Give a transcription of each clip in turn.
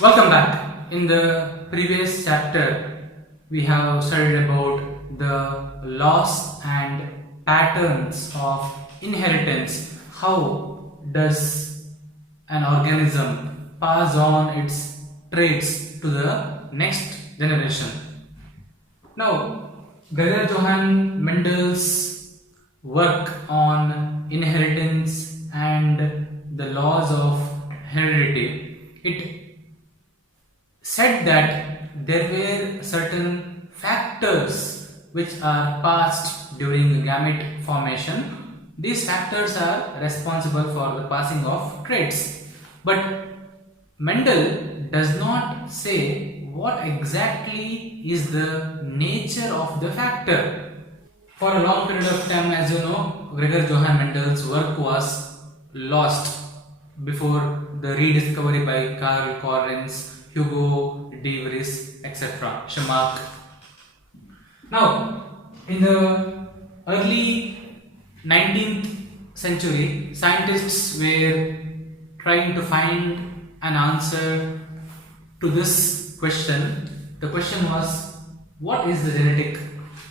Welcome back. In the previous chapter, we have studied about the laws and patterns of inheritance. How does an organism pass on its traits to the next generation? Now, Gregor Johann Mendel's work on inheritance and the laws of heredity, it said that there were certain factors which are passed during the gamete formation. These factors are responsible for the passing of traits. But Mendel does not say what exactly is the nature of the factor. For a long period of time, as you know, Gregor Johann Mendel's work was lost before the rediscovery by Karl Correns, Hugo de Vries, etc., Schmack. Now, in the early 19th century, scientists were trying to find an answer to this question. The question was, what is the genetic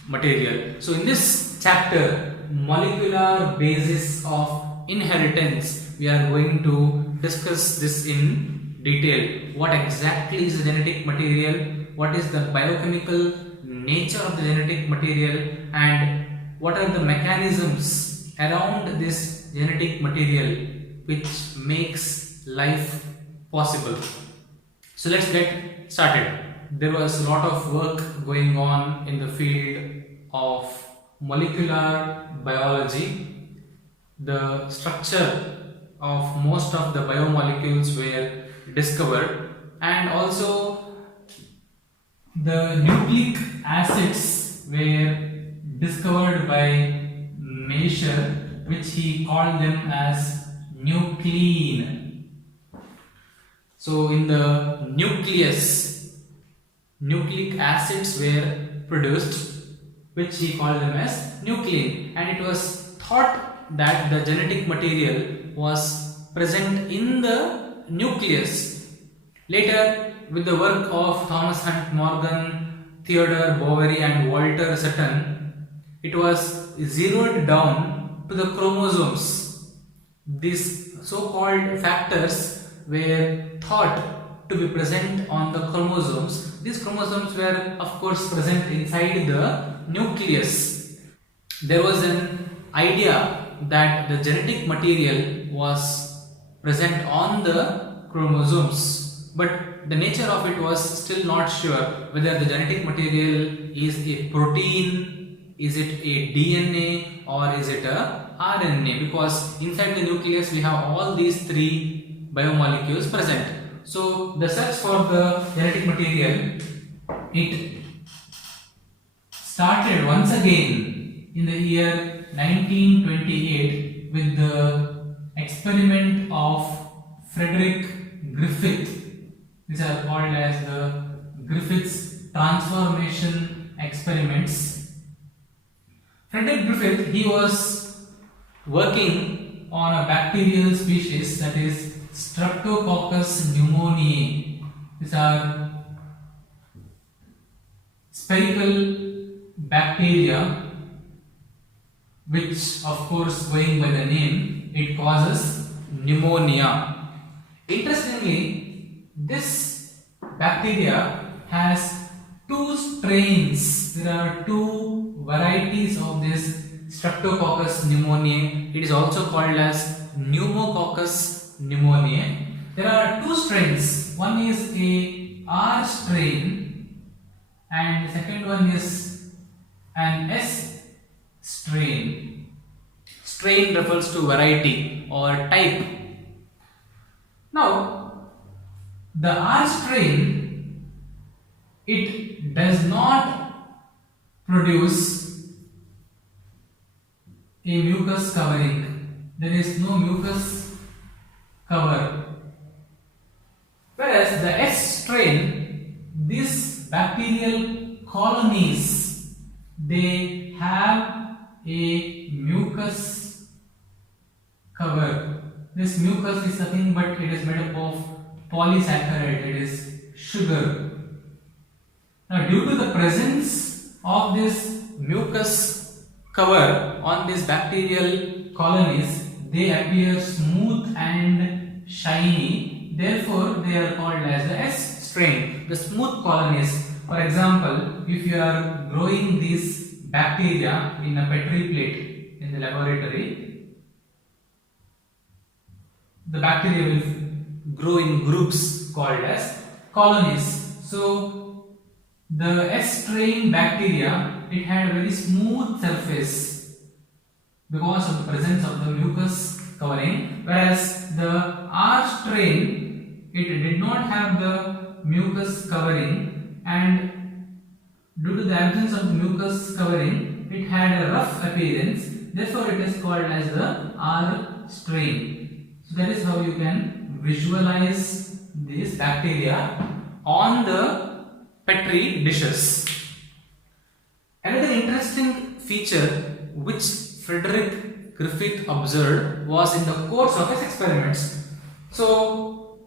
material? So, in this chapter, molecular basis of inheritance, we are going to discuss this in detail. What exactly is the genetic material? What is the biochemical nature of the genetic material? And what are the mechanisms around this genetic material which makes life possible? So let's get started. There was a lot of work going on in the field of molecular biology. The structure of most of the biomolecules were discovered, and also the nucleic acids were discovered by Meischer, which he called them as nuclein. So in the nucleus, nucleic acids were produced, which he called them as nuclein, and it was thought that the genetic material was present in the nucleus. Later, with the work of Thomas Hunt Morgan, Theodore Boveri and Walter Sutton, it was zeroed down to the chromosomes. These so-called factors were thought to be present on the chromosomes. These chromosomes were of course present inside the nucleus. There was an idea that the genetic material was present on the chromosomes, but the nature of it was still not sure whether the genetic material is a protein, is it a DNA, or is it a RNA, because inside the nucleus we have all these three biomolecules present. So the search for the genetic material, it started once again in the year 1928 with the experiment of Frederick Griffith. These are called as the Griffith's transformation experiments. Frederick Griffith, he was working on a bacterial species, that is Streptococcus Pneumoniae. These are spherical bacteria, which of course, going by the name, it causes pneumonia. Interestingly, this bacteria has two strains. There are two varieties of this Streptococcus pneumoniae. It is also called as Pneumococcus pneumoniae. There are two strains. One is a R strain and the second one is an S strain. Strain refers to variety or type. Now, the R strain, it does not produce a mucus covering. There is no mucus cover. Whereas the S strain, these bacterial colonies, they have a mucus cover. This mucus is nothing but it is made up of polysaccharide, that is sugar. Now, due to the presence of this mucus cover on these bacterial colonies, they appear smooth and shiny. Therefore, they are called as the S strain, the smooth colonies. For example, if you are growing these bacteria in a Petri plate in the laboratory, the bacteria will grow in groups called as colonies. So, the S strain bacteria, it had a very smooth surface because of the presence of the mucus covering, whereas the R strain, it did not have the mucus covering, and due to the absence of the mucus covering, it had a rough appearance. Therefore, it is called as the R strain. So that is how you can visualize this bacteria on the Petri dishes. Another interesting feature which Frederick Griffith observed was in the course of his experiments. So,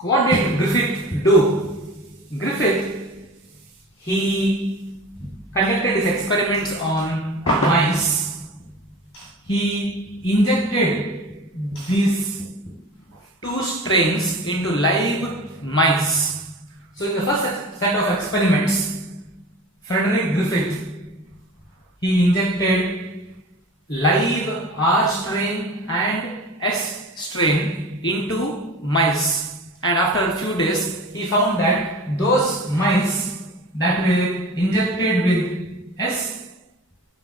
what did Griffith do? Griffith, he conducted his experiments on mice. He injected these two strains into live mice. So, in the first set of experiments, Frederick Griffith, he injected live R strain and S strain into mice, and after a few days he found that those mice that were injected with S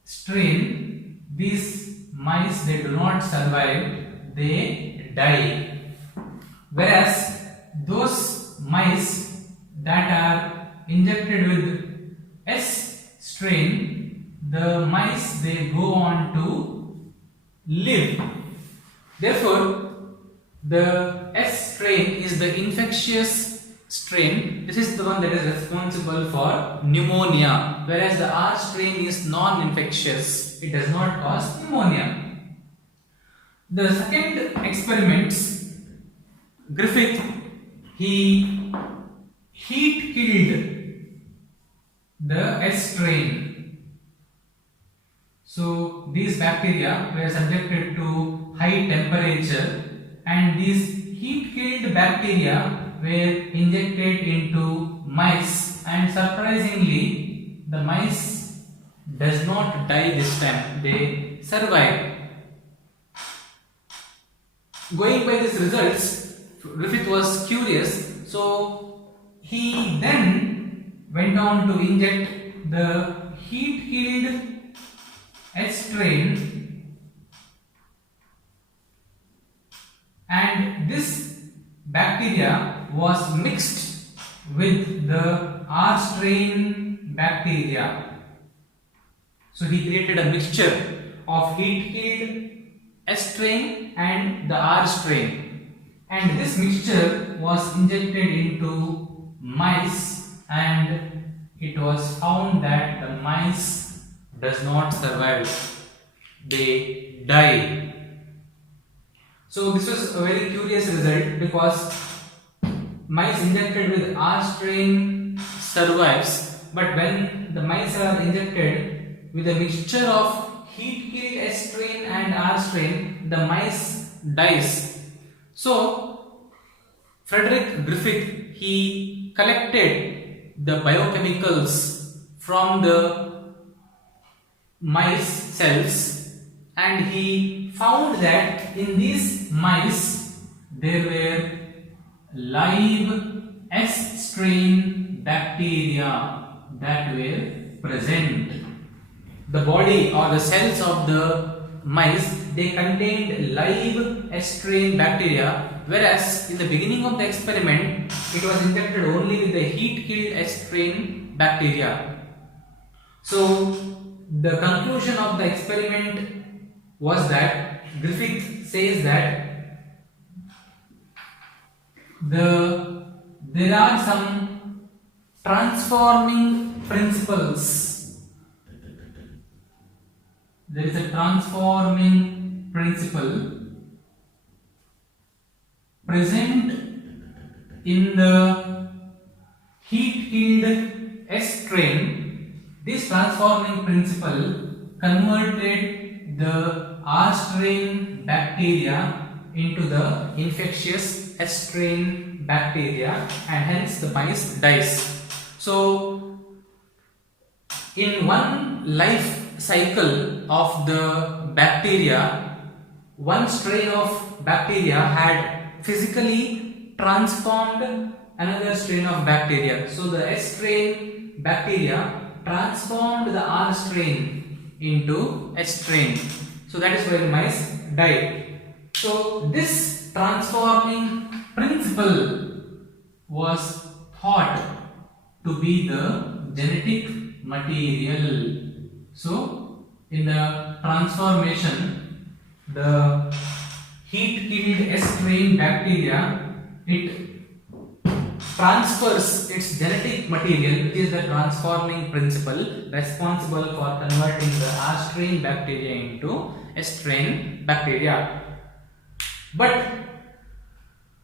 strain, these mice, they do not survive, they die, whereas those mice that are injected with S strain, the mice, they go on to live. Therefore, the S strain is the infectious strain. This is the one that is responsible for pneumonia, whereas the R strain is non-infectious. It does not cause pneumonia. The second experiments, Griffith, he heat killed the S strain. So these bacteria were subjected to high temperature, and these heat killed bacteria were injected into mice, and surprisingly the mice does not die this time, they survive. Going by these results, Griffith was curious, so he then went on to inject the heat killed S strain, and this bacteria was mixed with the R strain bacteria. So he created a mixture of heat killed S strain and the R strain, and this mixture was injected into mice, and it was found that the mice does not survive, they die. So this was a very curious result, because mice injected with R strain survives, but when the mice are injected with a mixture of heat killed S strain and R strain, the mice dies. So Frederick Griffith, he collected the biochemicals from the mice cells, and he found that in these mice there were live S strain bacteria that were present. The body or the cells of the mice, they contained live S strain bacteria, whereas in the beginning of the experiment it was injected only with the heat killed S strain bacteria. So the conclusion of the experiment was that Griffith says that there are some transforming principles. There is a transforming principle present in the heat-killed S strain, this transforming principle converted the R strain bacteria into the infectious S strain bacteria, and hence the mice dies. So in one life cycle of the bacteria, one strain of bacteria had physically transformed another strain of bacteria. So the S strain bacteria transformed the R strain into S strain. So that is why the mice died. So this transforming principle was thought to be the genetic material. So in the transformation, the heat-killed S strain bacteria, it transfers its genetic material, which is the transforming principle responsible for converting the R strain bacteria into S strain bacteria. But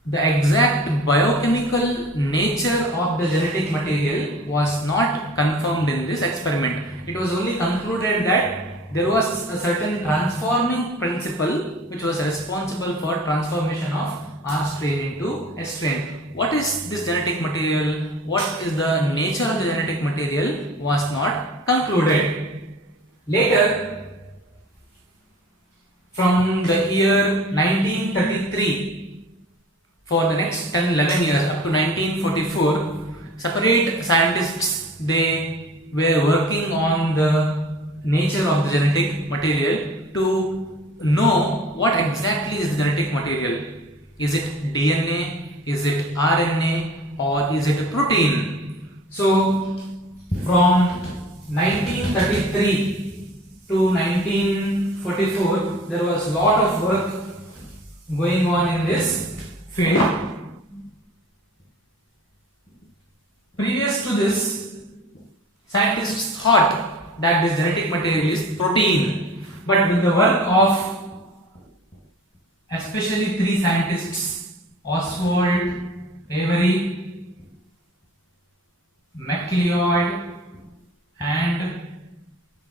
the exact biochemical nature of the genetic material was not confirmed in this experiment. It was only concluded that there was a certain transforming principle which was responsible for transformation of R strain into S strain. What is this genetic material? What is the nature of the genetic material was not concluded. Later, from the year 1933, for the next 10-11 years up to 1944, separate scientists, they were working on the nature of the genetic material to know what exactly is the genetic material. Is it DNA? Is it RNA? Or is it a protein? So from 1933 to 1944, there was a lot of work going on in this field. Previous to this, scientists thought that this genetic material is protein, but with the work of especially three scientists, Oswald, Avery, MacLeod and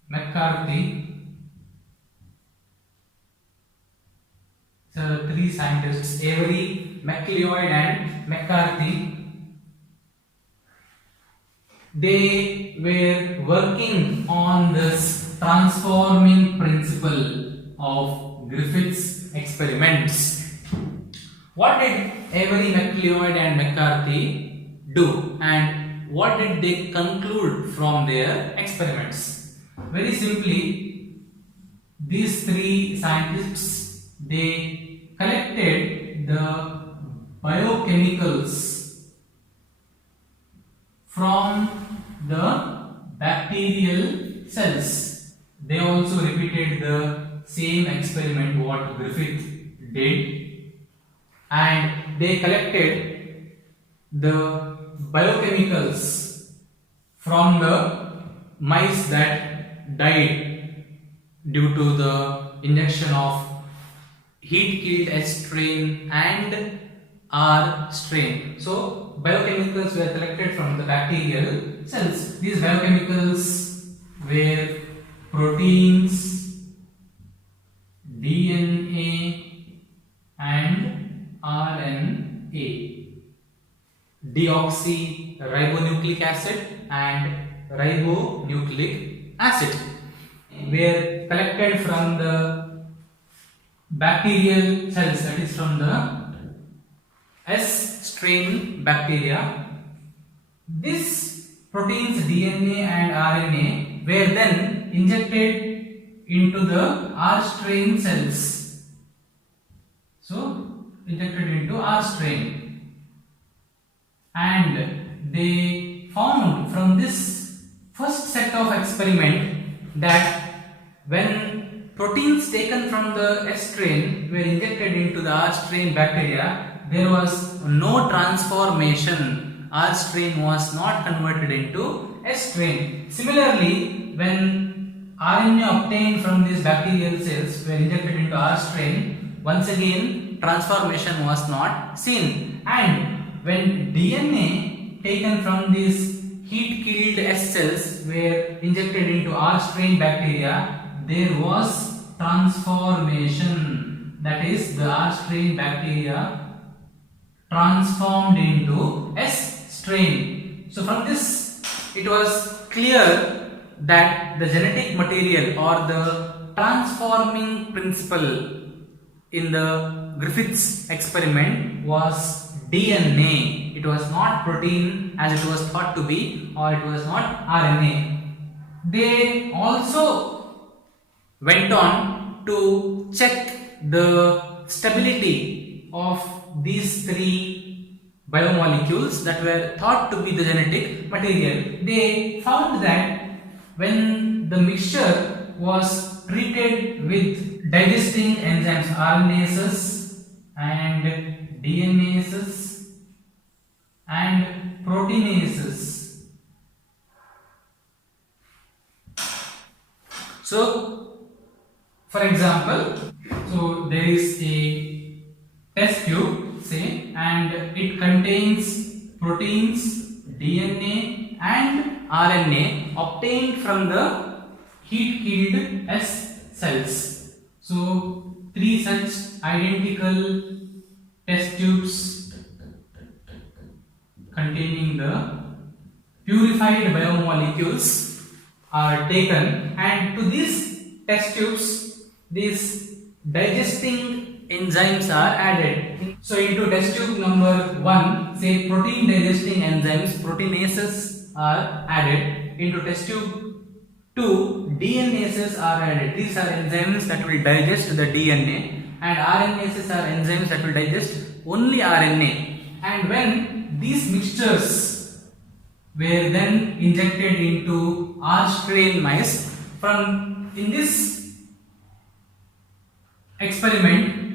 McCarthy. So three scientists, Avery, MacLeod and McCarthy, they were working on this transforming principle of Griffith's experiments. What did Avery, MacLeod and McCarthy do, and what did they conclude from their experiments? Very simply, these three scientists, they collected the biochemicals from the bacterial cells. They also repeated the same experiment what Griffith did, and they collected the biochemicals from the mice that died due to the injection of heat-killed S strain and R strain. So biochemicals were collected from the bacterial cells. These biochemicals were proteins, DNA and RNA, deoxyribonucleic acid and ribonucleic acid were collected from the bacterial cells, that is from the S strain bacteria. These proteins, DNA and RNA, were then injected into the R strain cells. So injected into R strain, and they found from this first set of experiment that when proteins taken from the S strain were injected into the R strain bacteria, there was no transformation. R strain was not converted into S strain. Similarly, when RNA obtained from these bacterial cells were injected into R strain, once again transformation was not seen, and when DNA taken from these heat killed S cells were injected into R strain bacteria, there was transformation. That is, the R strain bacteria transformed into S strain. So from this it was clear that the genetic material or the transforming principle in the Griffith's experiment was DNA. It was not protein as it was thought to be, or it was not RNA. They also went on to check the stability of these three biomolecules that were thought to be the genetic material. They found that when the mixture was treated with digesting enzymes, RNases and DNases and proteinases. So, for example, there is a test tube, say, and it contains proteins, DNA and RNA obtained from the heat killed S cells. So, three such identical test tubes containing the purified biomolecules are taken, and to these test tubes these digesting enzymes are added. So into test tube number 1, say, protein digesting enzymes, proteinases are added. Into test tube 2, DNases are added. These are enzymes that will digest the DNA, and RNases are enzymes that will digest only RNA. And when these mixtures were then injected into R strain mice, in this experiment,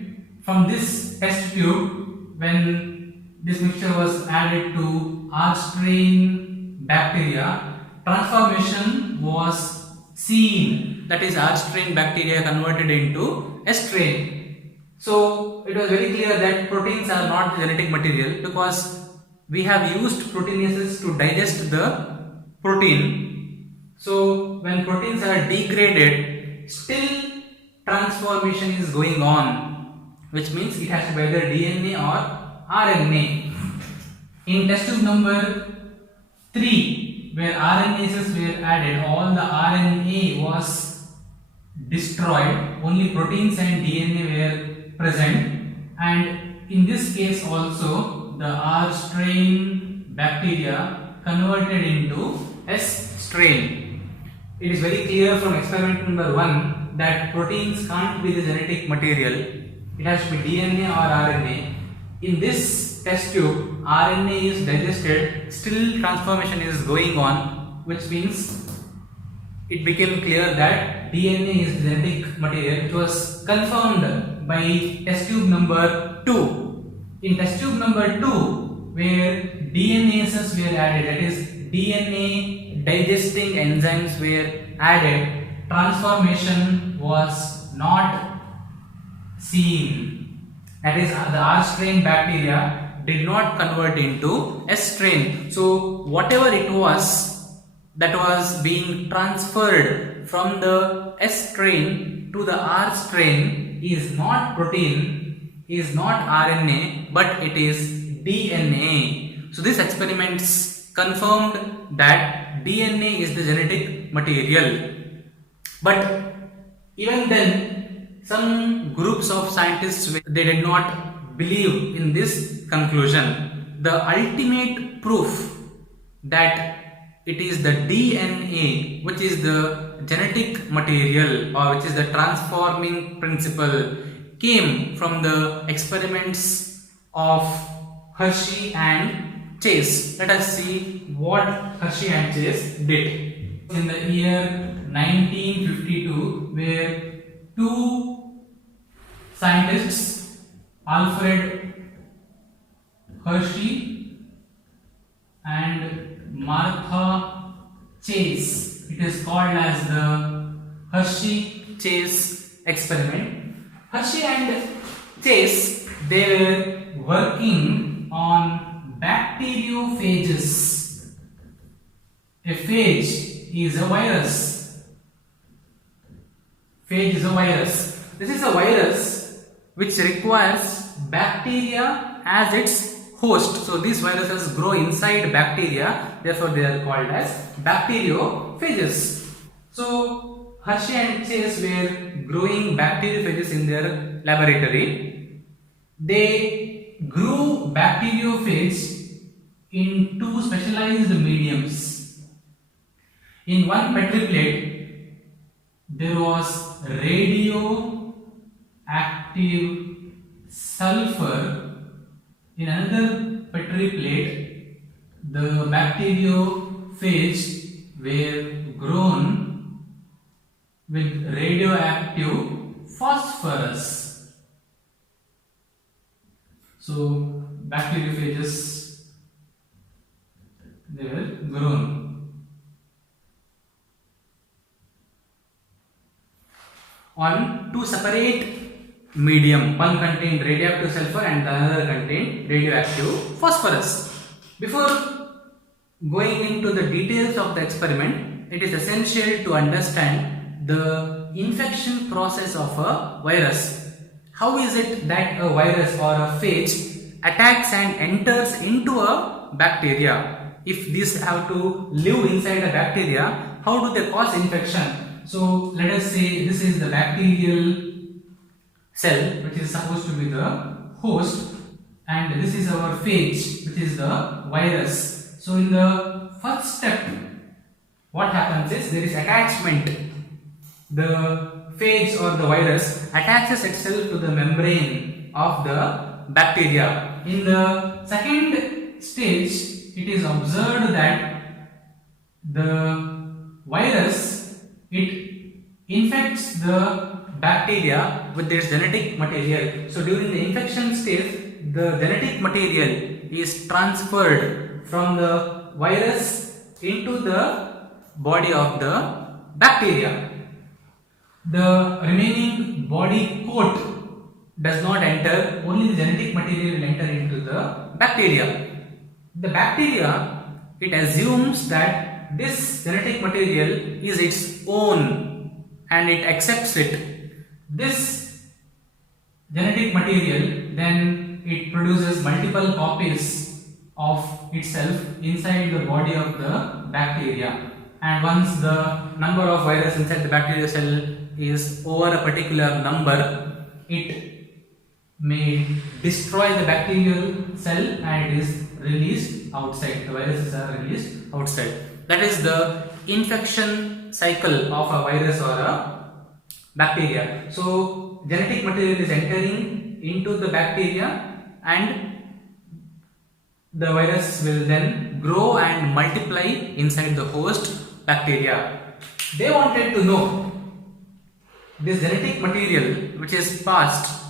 from this test tube, when this mixture was added to R strain bacteria, transformation was seen. That is, R strain bacteria converted into S strain. So it was very clear that proteins are not genetic material, because we have used proteinases to digest the protein. So when proteins are degraded, still transformation is going on, which means it has to be either DNA or RNA. In test tube number 3, where RNases were added, all the RNA was destroyed, only proteins and DNA were present, and in this case also the R strain bacteria converted into S strain. It is very clear from experiment number 1 that proteins can't be the genetic material. It has to be DNA or RNA. In this test tube, RNA is digested, still transformation is going on, which means it became clear that DNA is genetic material. It was confirmed by test tube number 2. In test tube number 2, where DNases were added, that is, DNA digesting enzymes were added, transformation was not seen. That is, the R strain bacteria did not convert into S strain. So whatever it was that was being transferred from the S strain to the R strain is not protein, is not RNA, but it is DNA. So these experiments confirmed that DNA is the genetic material. But even then, some groups of scientists, they did not believe in this conclusion. The ultimate proof that it is the DNA which is the genetic material, or which is the transforming principle, came from the experiments of Hershey and Chase. Let us see what Hershey and Chase did. In the year 1952, where two scientists, Alfred Hershey and Martha Chase, it is called as the Hershey-Chase experiment. Hershey and Chase, they were working on bacteriophages. A phage is a virus. Phage is a virus. This is a virus which requires bacteria as its host. So these viruses grow inside bacteria, therefore they are called as bacteriophages. So Hershey and Chase were growing bacteriophages in their laboratory. They grew bacteriophages in two specialized mediums. In one Petri plate, there was radioactive sulfur. In another Petri plate, the bacteriophages were grown with radioactive phosphorus. So bacteriophages, they were grown. On two separate medium, one contained radioactive sulfur and the other contained radioactive phosphorus. Before going into the details of the experiment, it is essential to understand the infection process of a virus. How is it that a virus or a phage attacks and enters into a bacteria? If these have to live inside a bacteria, how do they cause infection? So let us say this is the bacterial cell which is supposed to be the host, and this is our phage which is the virus. So in the first step, what happens is there is attachment. The phage or the virus attaches itself to the membrane of the bacteria. In the second stage, it is observed that the virus, it infects the bacteria with its genetic material. So during the infection stage, the genetic material is transferred from the virus into the body of the bacteria. The remaining body coat does not enter, only the genetic material will enter into the bacteria. The bacteria, it assumes that this genetic material is its own and it accepts it. This genetic material, then it produces multiple copies of itself inside the body of the bacteria, and once the number of virus inside the bacterial cell is over a particular number, it may destroy the bacterial cell and it is released outside. The viruses are released outside. That is the infection cycle of a virus or a bacteria. So genetic material is entering into the bacteria and the virus will then grow and multiply inside the host bacteria. They wanted to know this genetic material which is passed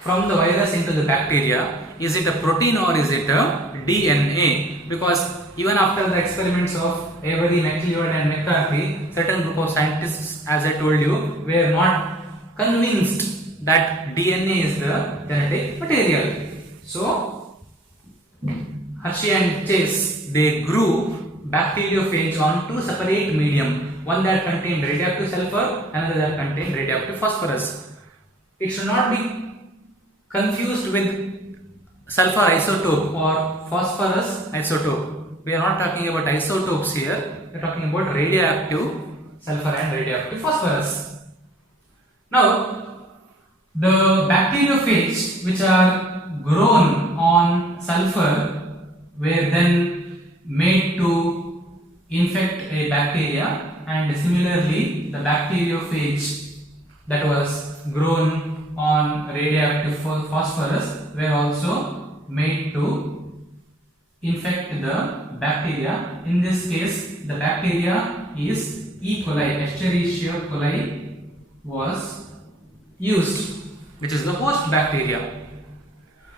from the virus into the bacteria, is it a protein or is it a DNA? Because even after the experiments of Avery, MacLeod and McCarthy, certain group of scientists, as I told you, were not convinced that DNA is the genetic material. So Hershey and Chase, they grew bacteriophage on two separate medium, one that contained radioactive sulfur, another that contained radioactive phosphorus. It should not be confused with sulfur isotope or phosphorus isotope. We are not talking about isotopes here, we are talking about radioactive sulfur and radioactive phosphorus. Now, the bacteriophage which are grown on sulfur were then made to infect a bacteria, and similarly the bacteriophage that was grown on radioactive phosphorus were also made to infect the bacteria. In this case, the bacteria is E. coli, Escherichia coli was used, which is the host bacteria.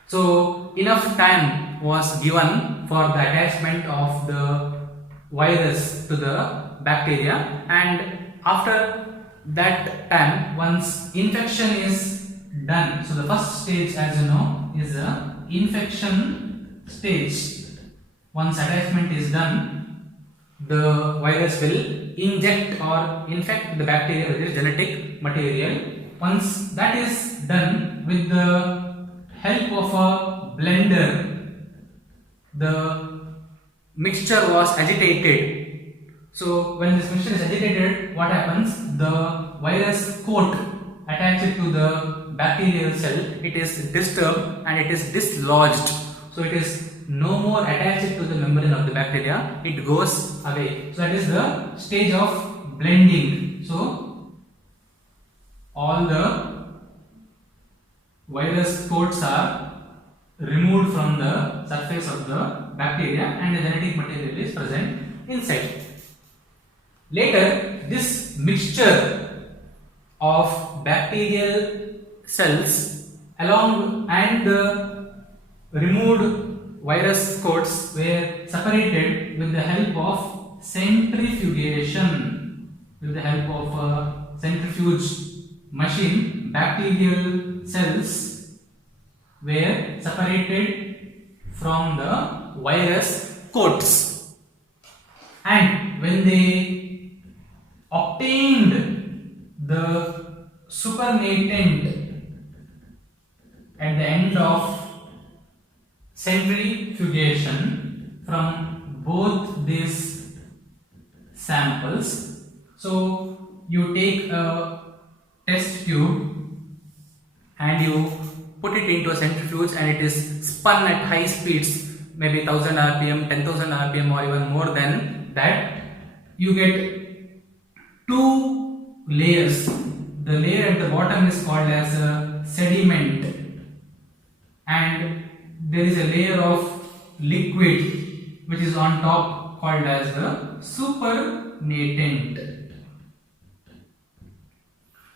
So enough time was given for the attachment of the virus to the bacteria, and after that time, once infection is done, so the first stage, as you know, is a infection stage. once attachment is done, the virus will inject or infect the bacteria with its genetic material. Once that is done, with the help of a blender, the mixture was agitated. So when this mixture is agitated, what happens? The virus coat attached to the bacterial cell, it is disturbed and it is dislodged. So it is no more attached to the membrane of the bacteria, it goes away. So that is the stage of blending. So all the virus coats are removed from the surface of the bacteria and the genetic material is present inside. Later, this mixture of bacterial cells along and the removed virus coats were separated with the help of centrifugation. With the help of a centrifuge machine, bacterial cells were separated from the virus coats, and when they obtained the supernatant at the end of centrifugation from both these samples, so you take a test tube and you put it into a centrifuge and it is spun at high speeds, maybe 1000 rpm, 10,000 rpm or even more than that. You get two layers. The layer at the bottom is called as a sediment, and there is a layer of liquid which is on top called as the supernatant.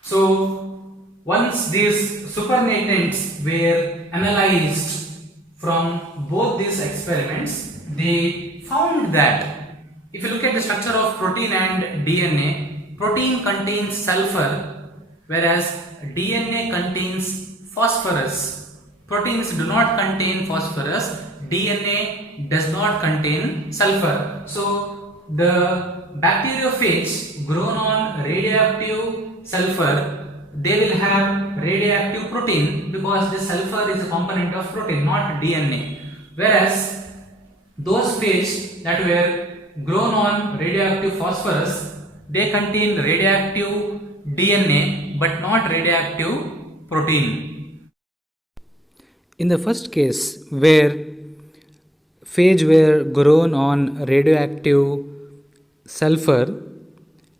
So once these supernatants were analyzed from both these experiments, they found that if you look at the structure of protein and DNA, protein contains sulfur whereas DNA contains phosphorus. Proteins do not contain phosphorus, DNA does not contain sulfur. So the bacteriophage grown on radioactive sulfur, they will have radioactive protein because the sulfur is a component of protein, not DNA. Whereas those phage that were grown on radioactive phosphorus, they contain radioactive DNA but not radioactive protein. In the first case, where phage were grown on radioactive sulfur,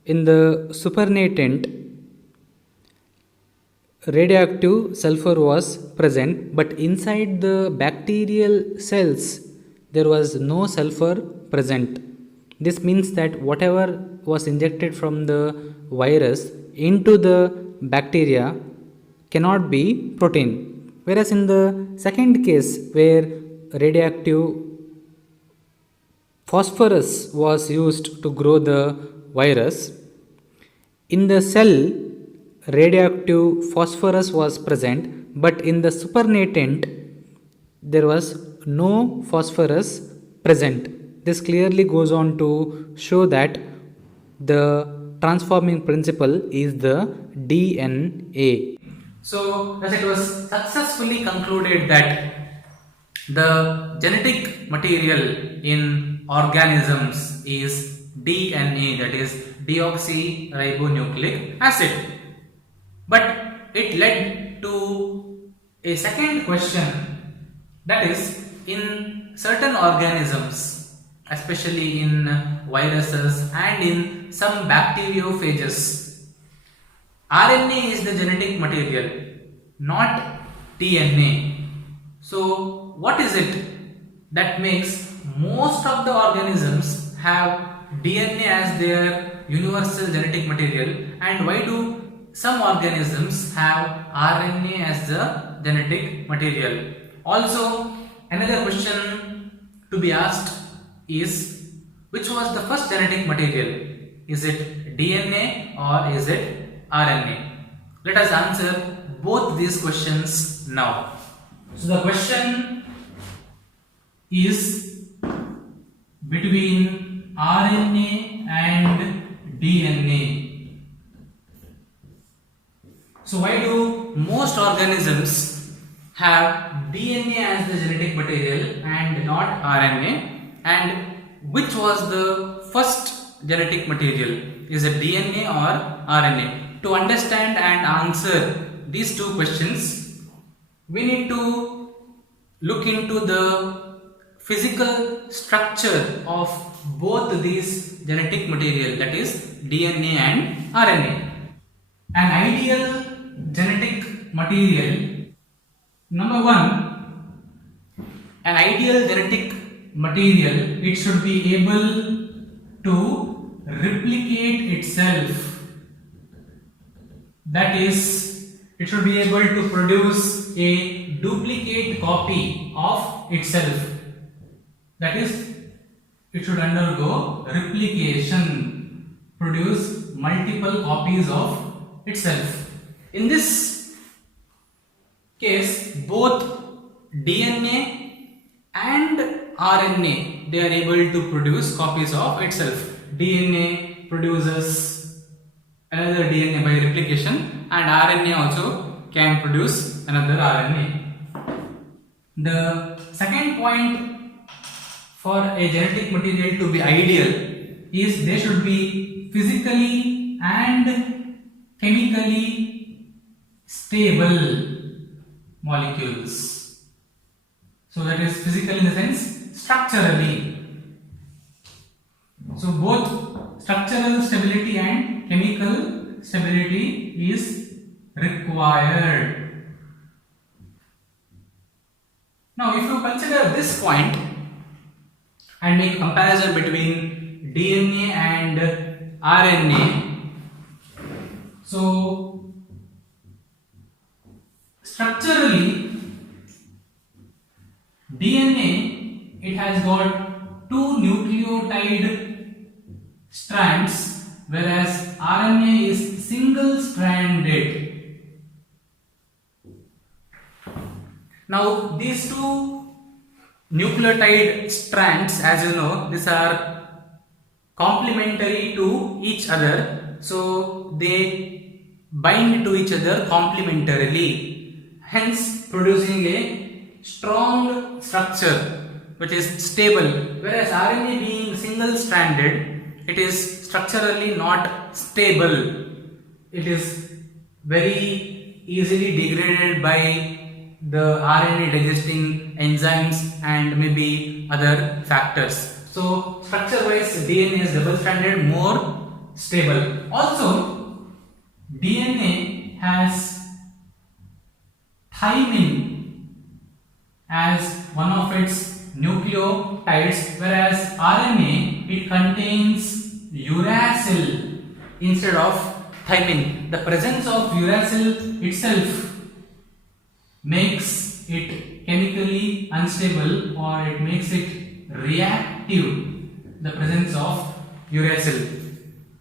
in the supernatant radioactive sulfur was present, but inside the bacterial cells there was no sulfur present. This means that whatever was injected from the virus into the bacteria cannot be protein. Whereas in the second case, where radioactive phosphorus was used to grow the virus, in the cell radioactive phosphorus was present, but in the supernatant there was no phosphorus present. This clearly goes on to show that the transforming principle is the DNA. So thus it was successfully concluded that the genetic material in organisms is DNA, that is deoxyribonucleic acid. But it led to a second question, that is, in certain organisms, especially in viruses and in some bacteriophages, RNA is the genetic material, not DNA. So what is it that makes most of the organisms have DNA as their universal genetic material, and why do some organisms have RNA as the genetic material? Also, another question to be asked is, which was the first genetic material? Is it DNA or is it RNA? Let us answer both these questions now. So the question is, between RNA and DNA. So why do most organisms have DNA as the genetic material and not RNA? And which was the first genetic material? Is it DNA or RNA? To understand and answer these two questions, we need to look into the physical structure of both these genetic material, that is DNA and RNA. An ideal genetic material, number one, an ideal genetic material, it should be able to replicate itself. That is, it should be able to produce a duplicate copy of itself. That is, it should undergo replication, produce multiple copies of itself. In this case, both DNA and RNA, they are able to produce copies of itself. DNA produces another DNA by replication, and RNA also can produce another RNA. The second point for a genetic material to be ideal is they should be physically and chemically stable molecules. So that is physical in the sense structurally. So both structural stability and chemical stability is required. Now if you consider this point and make comparison between DNA and RNA, so structurally DNA, it has got two nucleotide strands, whereas RNA is single stranded. Now these two nucleotide strands, as you know, these are complementary to each other, so they bind to each other complementarily, hence producing a strong structure which is stable, whereas RNA being single stranded, it is structurally not stable. It is very easily degraded by the RNA digesting enzymes and maybe other factors. So structure wise DNA is double stranded, more stable. Also DNA has thymine as one of its nucleotides, whereas RNA, it contains uracil instead of thymine. The presence of uracil itself makes it chemically unstable, or it makes it reactive, the presence of uracil.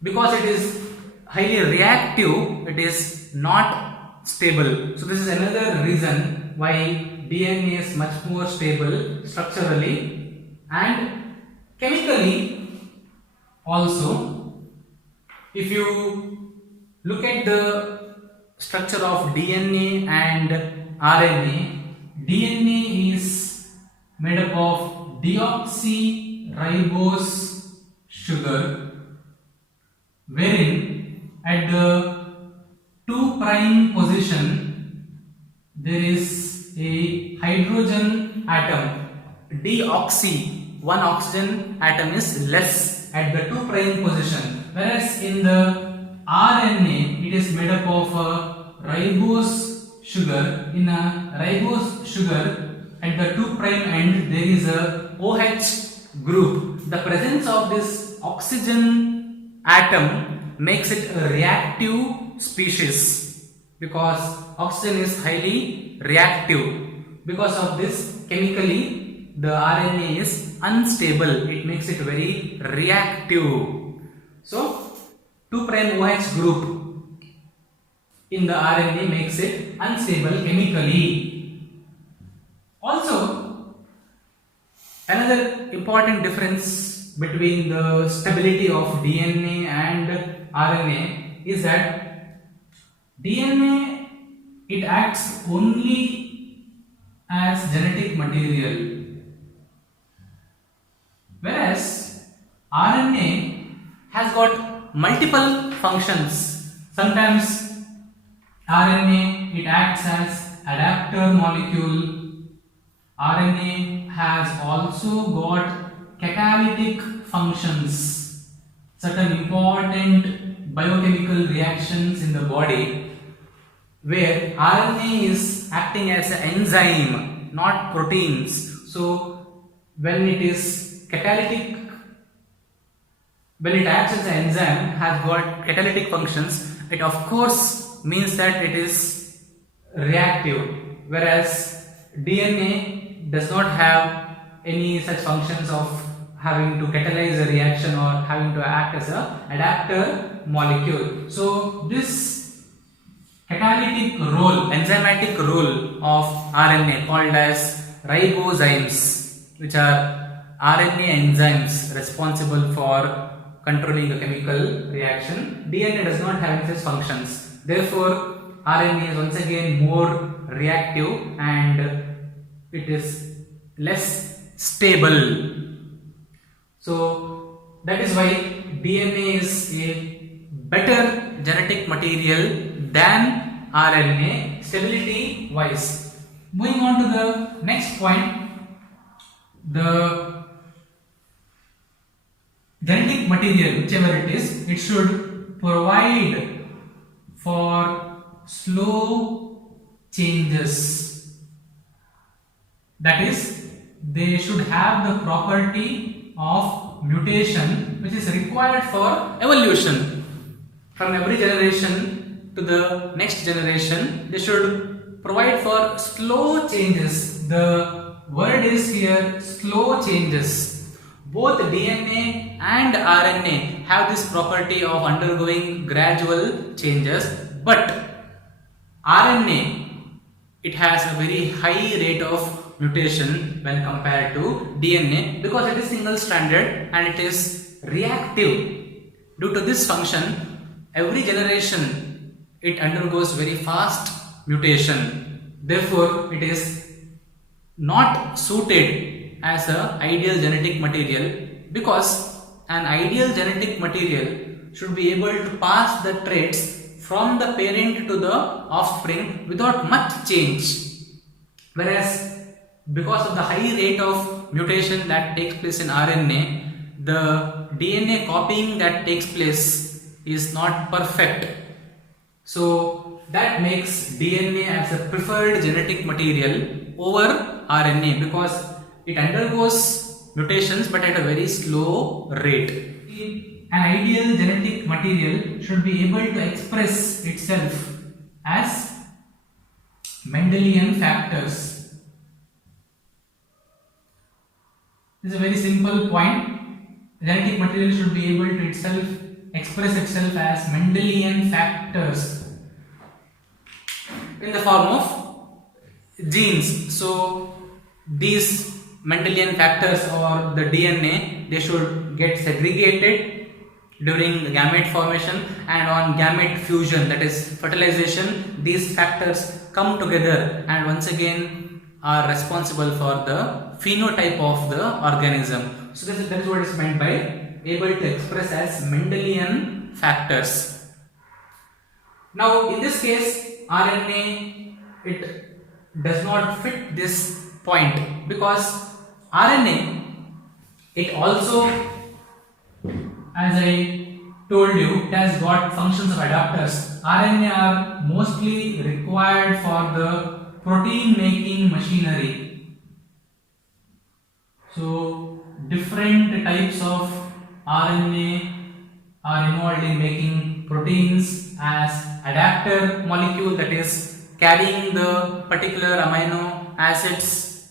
Because it is highly reactive, it is not stable. So this is another reason why DNA is much more stable structurally and chemically also. If you look at the structure of DNA and RNA, DNA is made up of deoxyribose sugar, wherein at the 2' position there is a hydrogen atom, deoxy, one oxygen atom is less at the 2' position, whereas in the RNA it is made up of a ribose sugar. In a ribose sugar at the 2' end there is a OH group. The presence of this oxygen atom makes it a reactive species, because oxygen is highly reactive. Because of this, chemically the RNA is unstable, it makes it very reactive. So 2' OH group in the RNA makes it unstable chemically. Also, another important difference between the stability of DNA and RNA is that DNA, it acts only as genetic material, whereas RNA has got multiple functions. Sometimes RNA, it acts as adapter molecule. RNA has also got catalytic functions, certain important biochemical reactions in the body where RNA is acting as an enzyme, not proteins. So when it is catalytic, when it acts as an enzyme, has got catalytic functions, it of course means that it is reactive, whereas DNA does not have any such functions of having to catalyze a reaction or having to act as a adapter molecule. So this catalytic role, enzymatic role of RNA called as ribozymes, which are RNA enzymes responsible for controlling a chemical reaction. DNA does not have such functions. Therefore, RNA is once again more reactive and it is less stable. So that is why DNA is a better genetic material than RNA stability wise. Moving on to the next point, the genetic material, whichever it is, it should provide for slow changes. That is, they should have the property of mutation which is required for evolution. From every generation to the next generation, they should provide for slow changes. The word is here slow changes. Both DNA and RNA have this property of undergoing gradual changes, but RNA, it has a very high rate of mutation when compared to DNA because it is single stranded and it is reactive. Due to this function, every generation it undergoes very fast mutation. Therefore, it is not suited as a ideal genetic material because an ideal genetic material should be able to pass the traits from the parent to the offspring without much change. Whereas because of the high rate of mutation that takes place in RNA, the DNA copying that takes place is not perfect. So that makes DNA as a preferred genetic material over RNA because it undergoes mutations but at a very slow rate. An ideal genetic material should be able to express itself as Mendelian factors. This is a very simple point. Genetic material should be able to express itself as Mendelian factors in the form of genes. So these Mendelian factors or the DNA, they should get segregated during the gamete formation, and on gamete fusion, that is fertilization, these factors come together and once again are responsible for the phenotype of the organism. So that is what is meant by able to express as Mendelian factors. Now in this case, RNA, it does not fit this point because RNA, it also, as I told you, it has got functions of adapters. RNA are mostly required for the protein making machinery. So different types of RNA are involved in making proteins as adapter molecule, that is carrying the particular amino acids,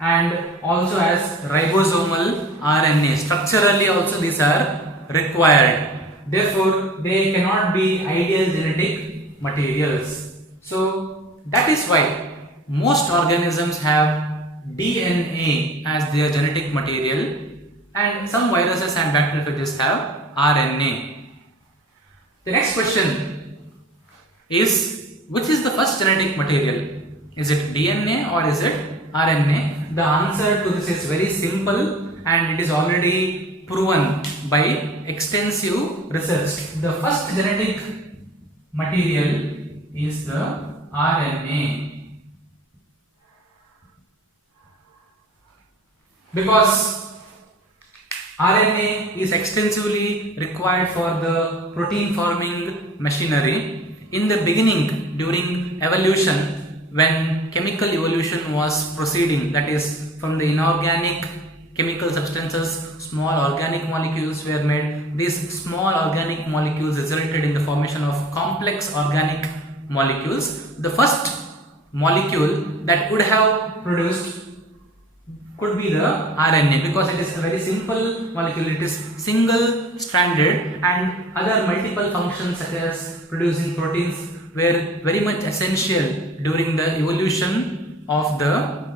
and also as ribosomal RNA. Structurally also these are required. Therefore, they cannot be ideal genetic materials. So that is why most organisms have DNA as their genetic material, and some viruses and bacteriophages have RNA. The next question is, which is the first genetic material? Is it DNA or is it RNA? The answer to this is very simple and it is already proven by extensive research. The first genetic material is the RNA. Because RNA is extensively required for the protein forming machinery. In the beginning, during evolution, when chemical evolution was proceeding, that is from the inorganic chemical substances, small organic molecules were made. These small organic molecules resulted in the formation of complex organic molecules. The first molecule that would have produced could be the RNA, because it is a very simple molecule. It is single stranded and other multiple functions such as producing proteins were very much essential during the evolution of the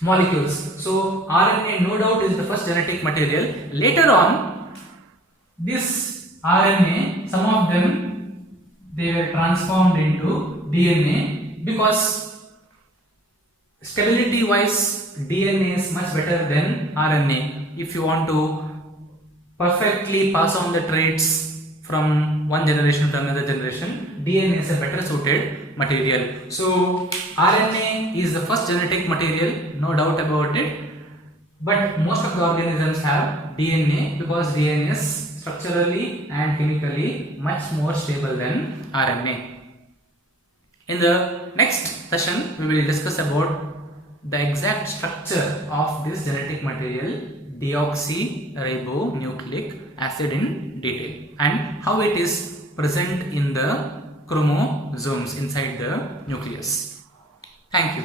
molecules. So RNA no doubt is the first genetic material. Later on, this RNA, some of them, they were transformed into DNA, because stability wise DNA is much better than RNA. If you want to perfectly pass on the traits from one generation to another generation, DNA is a better suited material. So RNA is the first genetic material, no doubt about it. But most of the organisms have DNA, because DNA is structurally and chemically much more stable than RNA. In the next session, we will discuss about the exact structure of this genetic material, deoxyribonucleic acid, in detail, and how it is present in the chromosomes inside the nucleus. Thank you.